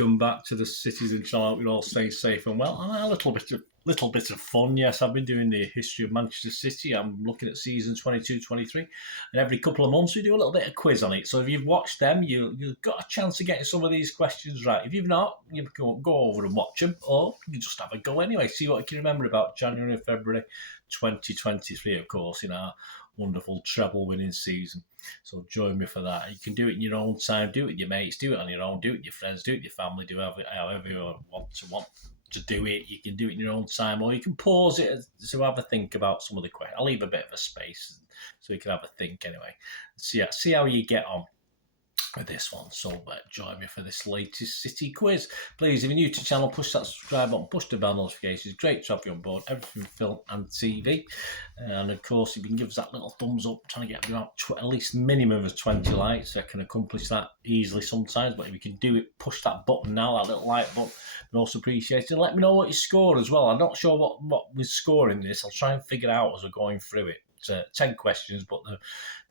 welcome back to the Citizen channel. I hope you're all staying safe and well. And a little bit of fun. Yes, I've been doing the history of Manchester City. I'm looking at season 22-23, and every couple of months we do a little bit of quiz on it. So if you've watched them, you've got a chance of getting some of these questions right. If you've not, you can go over and watch them, or you can just have a go anyway. See what you can remember about January and February 2023, of course, in our wonderful treble winning season. So join me for that. You can do it in your own time, do it with your mates, do it on your own, do it with your friends, do it with your family, do it however you want to do it. You can do it in your own time, or you can pause it to have a think about some of the questions. I'll leave a bit of a space so you can have a think anyway. See how you get on with this one. So join me for this latest City quiz. Please, if you're new to the channel, push that subscribe button, push the bell notifications. Great to have you on board, everything film and TV. And of course, if you can give us that little thumbs up, trying to get about at least minimum of 20 likes. I can accomplish that easily sometimes, but if you can do it, push that button now, that little like button, and also appreciate it. And let me know what you scored as well. I'm not sure what we're scoring this. I'll try and figure it out as we're going through it. 10 questions, but there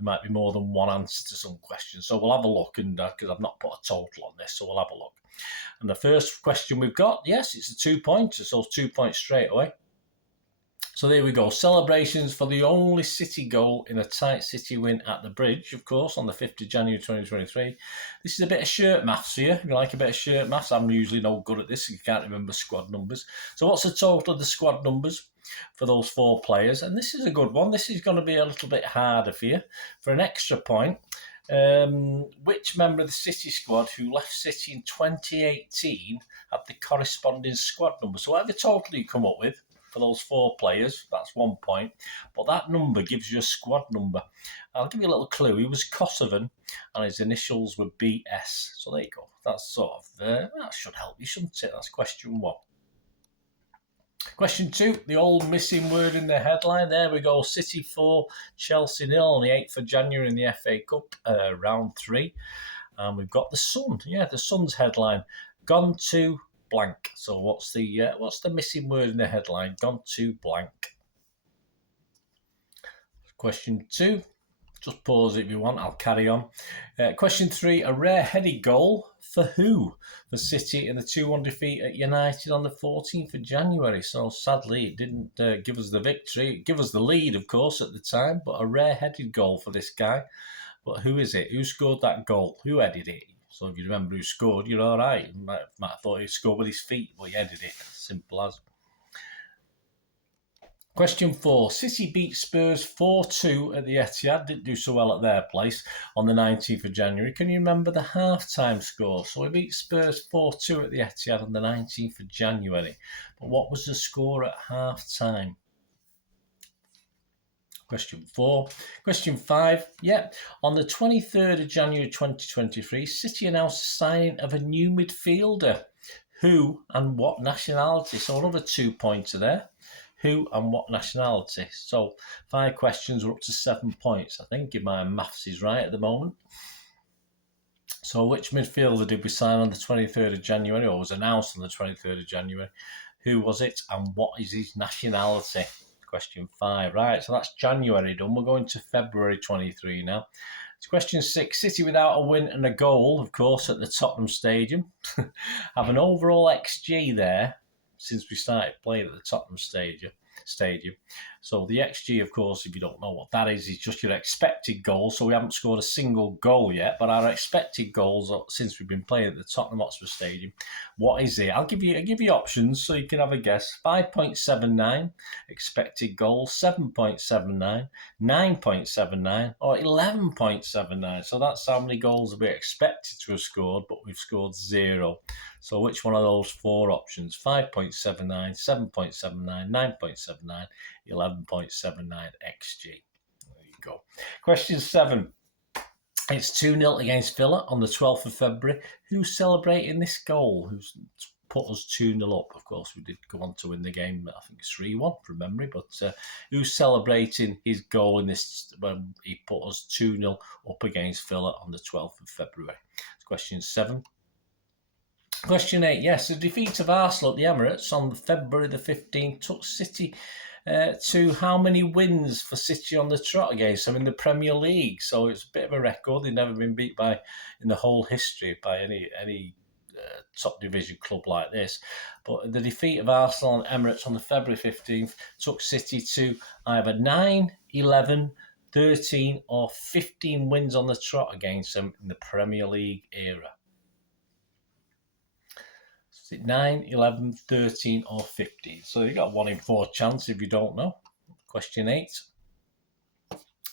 might be more than one answer to some questions. So we'll have a look, and because I've not put a total on this, so we'll have a look. And the first question we've got, yes, it's a 2-pointer, so 2 points straight away. So there we go. Celebrations for the only City goal in a tight City win at the Bridge, of course, on the 5th of January 2023. This is a bit of shirt maths here. If you like a bit of shirt maths, I'm usually no good at this. You can't remember squad numbers. So what's the total of the squad numbers for those 4 players? And this is a good one. This is going to be a little bit harder for you. For an extra point, which member of the City squad who left City in 2018 had the corresponding squad number? So whatever total you come up with for those 4 players, that's 1 point. But that number gives you a squad number. I'll give you a little clue. He was Kosovan, and his initials were BS. So there you go. That's sort of that should help you, shouldn't it? That's question 1. Question 2, the old missing word in the headline. There we go. City 4, Chelsea 0 on the 8th of January in the FA Cup, round 3. And we've got the Sun. Yeah, the Sun's headline. Gone to blank. So what's the missing word in the headline? Gone to blank. Question 2. Just pause if you want, I'll carry on. Question 3, a rare headed goal for who? For City in the 2-1 defeat at United on the 14th of January. So sadly, it didn't give us the victory. It gave us the lead, of course, at the time, but a rare headed goal for this guy. But who is it? Who scored that goal? Who headed it? So if you remember who scored, you're all right. You might have thought he scored with his feet, but he headed it. Simple as. Question 4. City beat Spurs 4-2 at the Etihad. Didn't do so well at their place on the 19th of January. Can you remember the half-time score? So we beat Spurs 4-2 at the Etihad on the 19th of January. But what was the score at half-time? Question 4. Question 5. Yeah. On the 23rd of January 2023, City announced the signing of a new midfielder. Who and what nationality? So another 2-pointer there. Who and what nationality? So 5 questions, we're up to 7 points, I think, if my maths is right at the moment. So which midfielder did we sign on the 23rd of January, or was announced on the 23rd of January? Who was it, and what is his nationality? Question 5. Right, so that's January done. We're going to February 23 now. It's question 6. City without a win and a goal, of course, at the Tottenham Stadium. Have an overall XG there since we started playing at the Tottenham Stadium. So the XG, of course, if you don't know what that is just your expected goal. So we haven't scored a single goal yet, but our expected goals since we've been playing at the Tottenham Hotspur Stadium, what is it? I'll give you options so you can have a guess. 5.79 expected goals, 7.79, 9.79, or 11.79. So that's how many goals we expected to have scored, but we've scored 0. So which one of those 4 options? 5.79, 7.79, 9.79, 11.79 XG. There you go. Question 7. It's 2-0 against Villa on the 12th of February. Who's celebrating this goal? Who's put us 2-0 up? Of course, we did go on to win the game, I think it's 3-1 from memory, but who's celebrating his goal in this when he put us 2-0 up against Villa on the 12th of February? It's question 7. Question 8. Yes, the defeat of Arsenal at the Emirates on February the 15th took City to how many wins for City on the trot against them in the Premier League? So it's a bit of a record. They've never been beat in the whole history by any top division club like this. But the defeat of Arsenal and Emirates on the February 15th took City to either 9, 11, 13 or 15 wins on the trot against them in the Premier League era. 9, 11, 13 or 15. So you got 1 in 4 chance if you don't know. Question 8.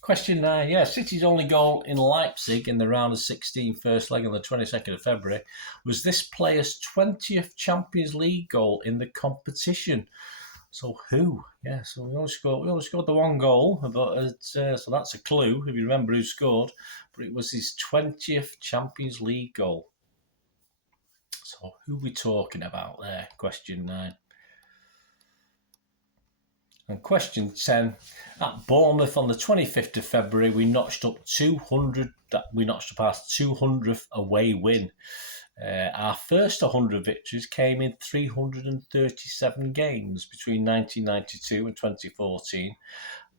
Question 9. Yeah, City's only goal in Leipzig in the round of 16 first leg on the 22nd of February was this player's 20th Champions League goal in the competition. So who? Yeah, so we only scored the 1 goal, but so that's a clue if you remember who scored. But it was his 20th Champions League goal. So who are we talking about there? Question 9. And question 10. At Bournemouth on the 25th of February, we notched up our 200th away win. Our first 100 victories came in 337 games between 1992 and 2014.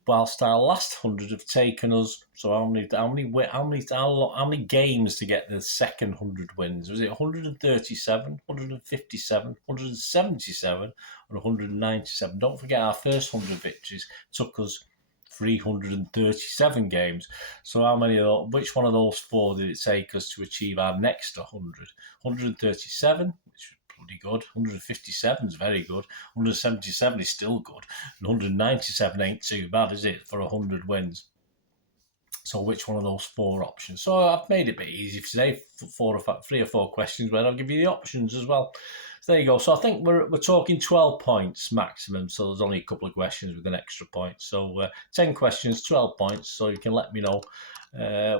Whilst our last 100 have taken us, so how many games to get the second 100 wins? Was it 137, 157, 177, or 197? Don't forget our first 100 victories took us 337 games. So which one of those 4 did it take us to achieve our next 100? 137, which bloody good. 157 is very good. 177 is still good. And 197 ain't too bad, is it, for 100 wins? So which one of those 4 options? So I've made it a bit easy for today. 3 or 4 questions, but I'll give you the options as well. So there you go. So I think we're talking 12 points maximum. So there's only a couple of questions with an extra point. So 10 questions, 12 points. So you can let me know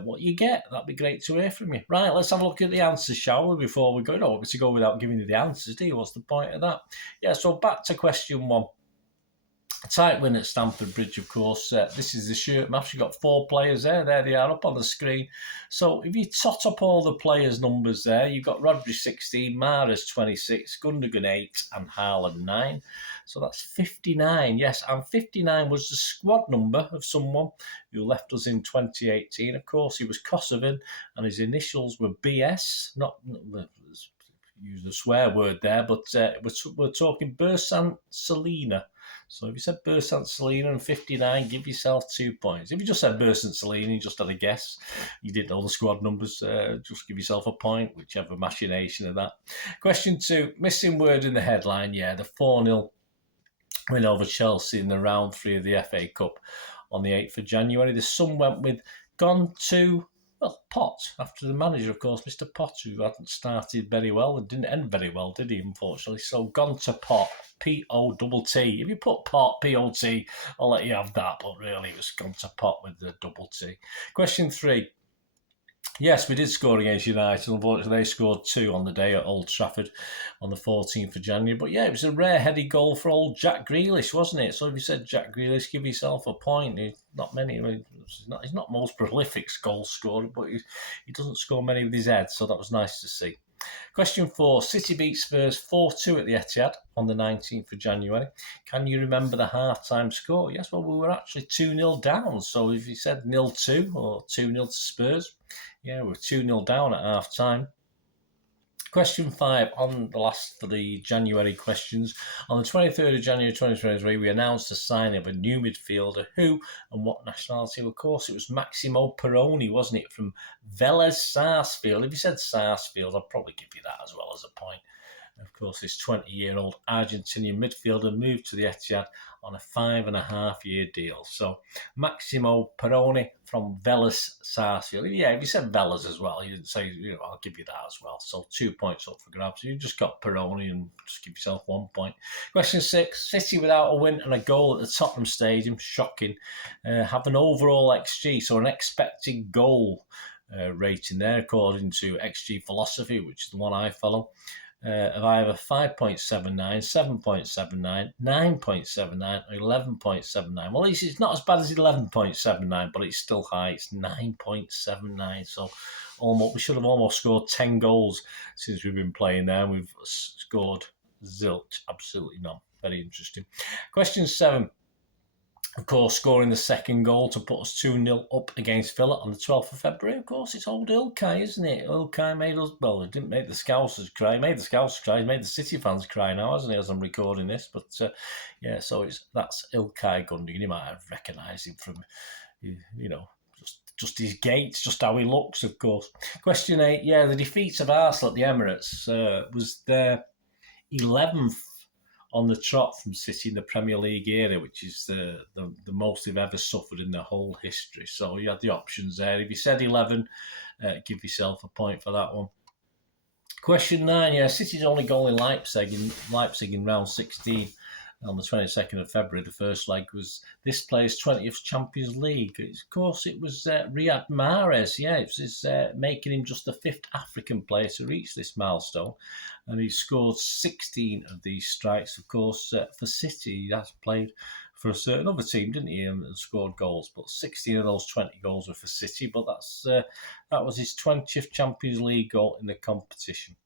what you get. That'd be great to hear from you. Right, let's have a look at the answers, shall we, before we go? You don't want me to go without giving you the answers, do you? What's the point of that? Yeah, so back to question 1. A tight win at Stamford Bridge, of course. This is the shirt maps. You've got 4 players there. There they are up on the screen. So if you tot up all the players' numbers there, you've got Rodri 16, Mahrez 26, Gundogan 8, and Haaland 9. So that's 59. Yes, and 59 was the squad number of someone who left us in 2018. Of course, he was Kosovan, and his initials were BS. Not use the swear word there, but we're talking Bersant Selina. So if you said Bersant Selina and 59, give yourself 2 points. If you just said Bersant Selina, you just had a guess, you didn't know the squad numbers, just give yourself a point, whichever machination of that. Question 2, missing word in the headline. Yeah, the 4-0 win over Chelsea in the round 3 of the FA Cup on the 8th of January. The Sun went with gone to... Well, Pot, after the manager, of course, Mr. Pot, who hadn't started very well and didn't end very well, did he, unfortunately? So, gone to Pot, P-O-T-T. If you put Pot, P-O-T, I'll let you have that, but really it was gone to Pot with the double T. Question 3. Yes, we did score against United. Unfortunately, they scored 2 on the day at Old Trafford on the 14th of January. But yeah, it was a rare-headed goal for old Jack Grealish, wasn't it? So if you said Jack Grealish, give yourself a point. Not many. He's not most prolific goal scorer, but he doesn't score many with his head, so that was nice to see. Question 4. City beat Spurs 4-2 at the Etihad on the 19th of January. Can you remember the half-time score? Yes, well, we were actually 2-0 down. So if you said 0-2 or 2-0 to Spurs, yeah, we're 2-0 down at half-time. Question 5, on the last for the January questions. On the 23rd of January 2023, we announced the signing of a new midfielder. Who and what nationality? Of course, it was Massimo Perroni, wasn't it, from Vélez Sarsfield. If you said Sarsfield, I'd probably give you that as well as a point. Of course, this 20-year-old Argentinian midfielder moved to the Etihad on a 5.5-year deal. So, Massimo Perroni from Vélez Sarsfield. Yeah, if you said Vélez as well, you didn't say, I'll give you that as well. So, 2 points up for grabs. You just got Perroni and just give yourself 1 point. Question 6. City without a win and a goal at the Tottenham Stadium. Shocking. Have an overall XG, so an expected goal rating there, according to XG Philosophy, which is the one I follow. Of either 5.79, 7.79, 9.79, or 11.79. Well, it's not as bad as 11.79, but it's still high. It's 9.79. So we should have almost scored 10 goals since we've been playing there. We've scored zilch. Absolutely none. Very interesting. Question 7. Of course, scoring the second goal to put us 2-0 up against Villa on the 12th of February. Of course, it's old Ilkay, isn't it? Ilkay made us, well, he didn't make the Scousers cry. He made the Scousers cry. He's made the City fans cry now, hasn't he, as I'm recording this? But, yeah, so that's Ilkay Gundogan. You might have recognised him from, you know, just his gait, just how he looks, of course. Question 8, yeah, the defeats of Arsenal at the Emirates was their 11th on the trot from City in the Premier League era, which is the most they've ever suffered in their whole history. So you had the options there. If you said 11, give yourself a point for that one. Question 9, yeah, City's only goal in Leipzig in round 16 on the 22nd of February. The first leg was this player's 20th Champions League. Of course, it was Riyad Mahrez. Yeah, it was making him just the 5th African player to reach this milestone. And he scored 16 of these strikes, of course, for City. He has played for a certain other team, didn't he, and scored goals. But 16 of those 20 goals were for City. But that was his 20th Champions League goal in the competition.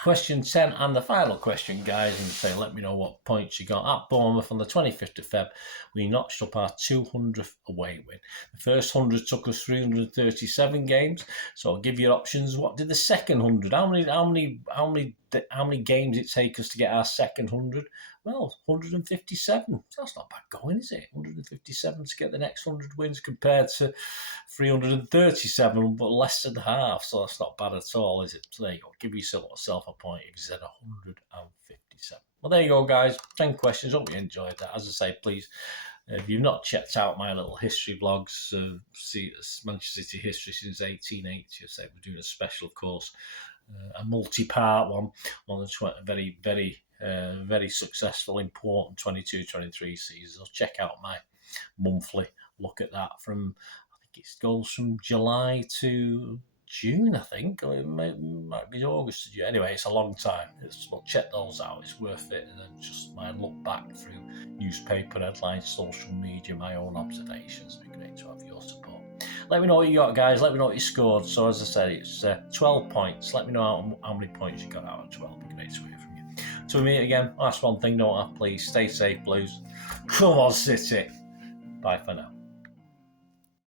Question 10 and the final question, guys, and say, let me know what points you got. At Bournemouth on the 25th of Feb, we notched up our 200th away win. The first 100 took us 337 games, so I'll give you options. What did the second 100? How many games it take us to get our second 100? Well, 157. That's not bad going, is it? 157 to get the next 100 wins compared to 337, but less than half. So that's not bad at all, is it? So there you go. Give yourself a point if you said 157. Well, there you go, guys. 10 questions. Hope you enjoyed that. As I say, please, if you've not checked out my little history vlogs, Manchester City history since 1880, I say we're doing a special course, a multi-part one on the very successful, important 22-23 season. So check out my monthly look at that from, I think it goes from July to June, I think. Or it might be August to June. Anyway, it's a long time. Well, check those out. It's worth it. And then just my look back through newspaper headlines, social media, my own observations. It'd be great to have your support. Let me know what you got, guys. Let me know what you scored. So, as I said, it's 12 points. Let me know how many points you got out of 12. It'd be great to hear from you. Till we meet again, last one thing, don't I? Please stay safe, Blues. Come on, City. Bye for now.